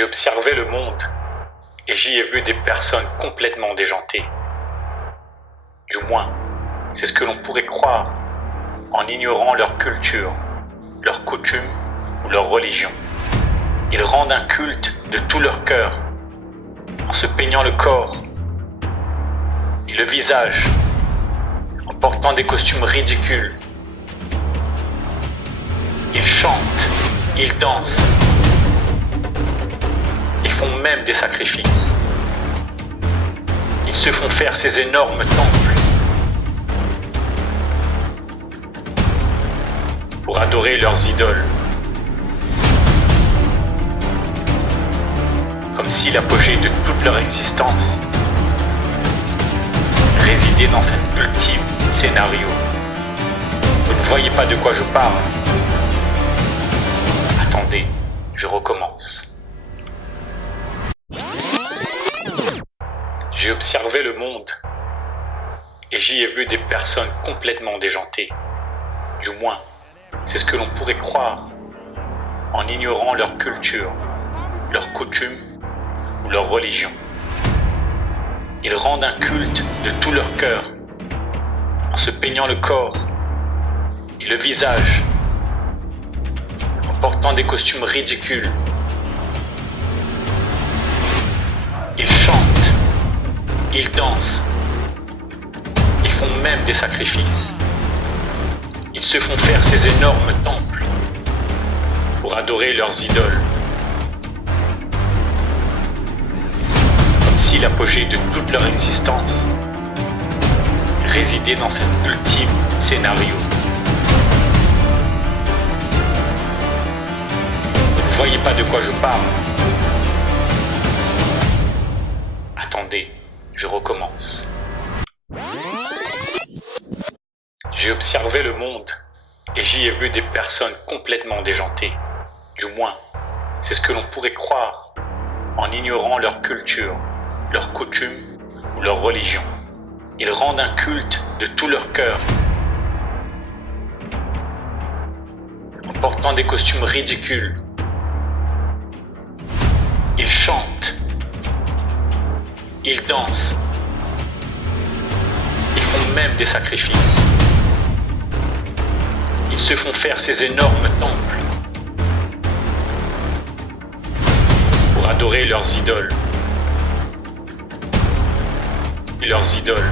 J'ai observé le monde et j'y ai vu des personnes complètement déjantées. Du moins, c'est ce que l'on pourrait croire en ignorant leur culture, leurs coutumes ou leur religion. Ils rendent un culte de tout leur cœur en se peignant le corps et le visage, en portant des costumes ridicules. Ils chantent, ils dansent, ils font même des sacrifices. Ils se font faire ces énormes temples pour adorer leurs idoles. Comme si l'apogée de toute leur existence résidait dans cet ultime scénario. Vous ne voyez pas de quoi je parle? Attendez, je recommence. J'ai observé le monde et j'y ai vu des personnes complètement déjantées. Du moins, c'est ce que l'on pourrait croire en ignorant leur culture, leurs coutumes ou leur religion. Ils rendent un culte de tout leur cœur en se peignant le corps et le visage, en portant des costumes ridicules. Ils chantent, ils dansent, ils font même des sacrifices. Ils se font faire ces énormes temples pour adorer leurs idoles. Comme si l'apogée de toute leur existence résidait dans cet ultime scénario. Vous ne voyez pas de quoi je parle? Attendez, je recommence. J'ai observé le monde et j'y ai vu des personnes complètement déjantées. Du moins, c'est ce que l'on pourrait croire en ignorant leur culture, leurs coutumes ou leur religion. Ils rendent un culte de tout leur cœur en portant des costumes ridicules. Ils chantent, ils dansent, ils font même des sacrifices. Ils se font faire ces énormes temples pour adorer leurs idoles. Et leurs idoles.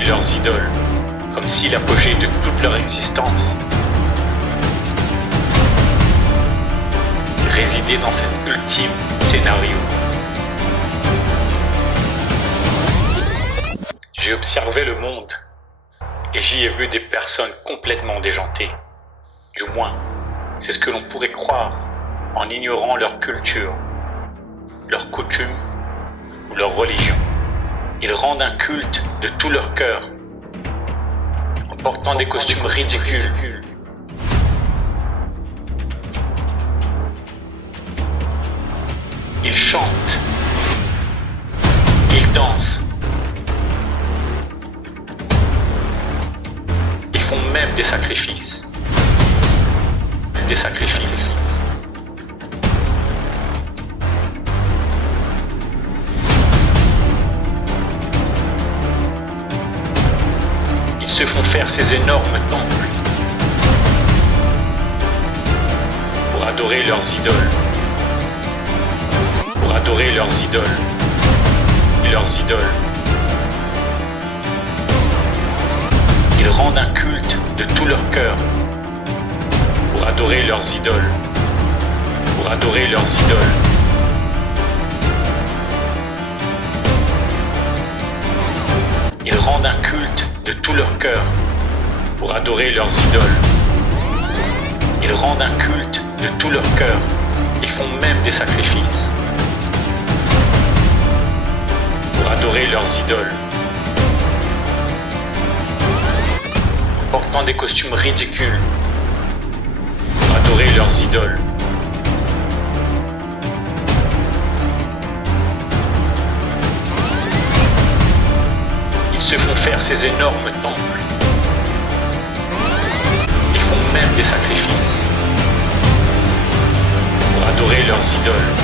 Et leurs idoles. Comme si l'apogée de toute leur existence résidait dans cet ultime scénario. J'ai observé le monde et j'y ai vu des personnes complètement déjantées. Du moins, c'est ce que l'on pourrait croire en ignorant leur culture, leurs coutumes ou leur religion. Ils rendent un culte de tout leur cœur en portant des costumes ridicules. Ils chantent, ils dansent, ils font même des sacrifices. Des sacrifices. Ils se font faire ces énormes temples pour adorer leurs idoles. Pour adorer leurs idoles. Et leurs idoles. Ils rendent un culte de tout leur cœur pour adorer leurs idoles. Pour adorer leurs idoles. Ils rendent un culte de tout leur cœur pour adorer leurs idoles. Ils rendent un culte de tout leur cœur. Ils font même des sacrifices pour adorer leurs idoles. En portant des costumes ridicules pour adorer leurs idoles. Ils se font faire ces énormes temples. Ils font même des sacrifices idoles.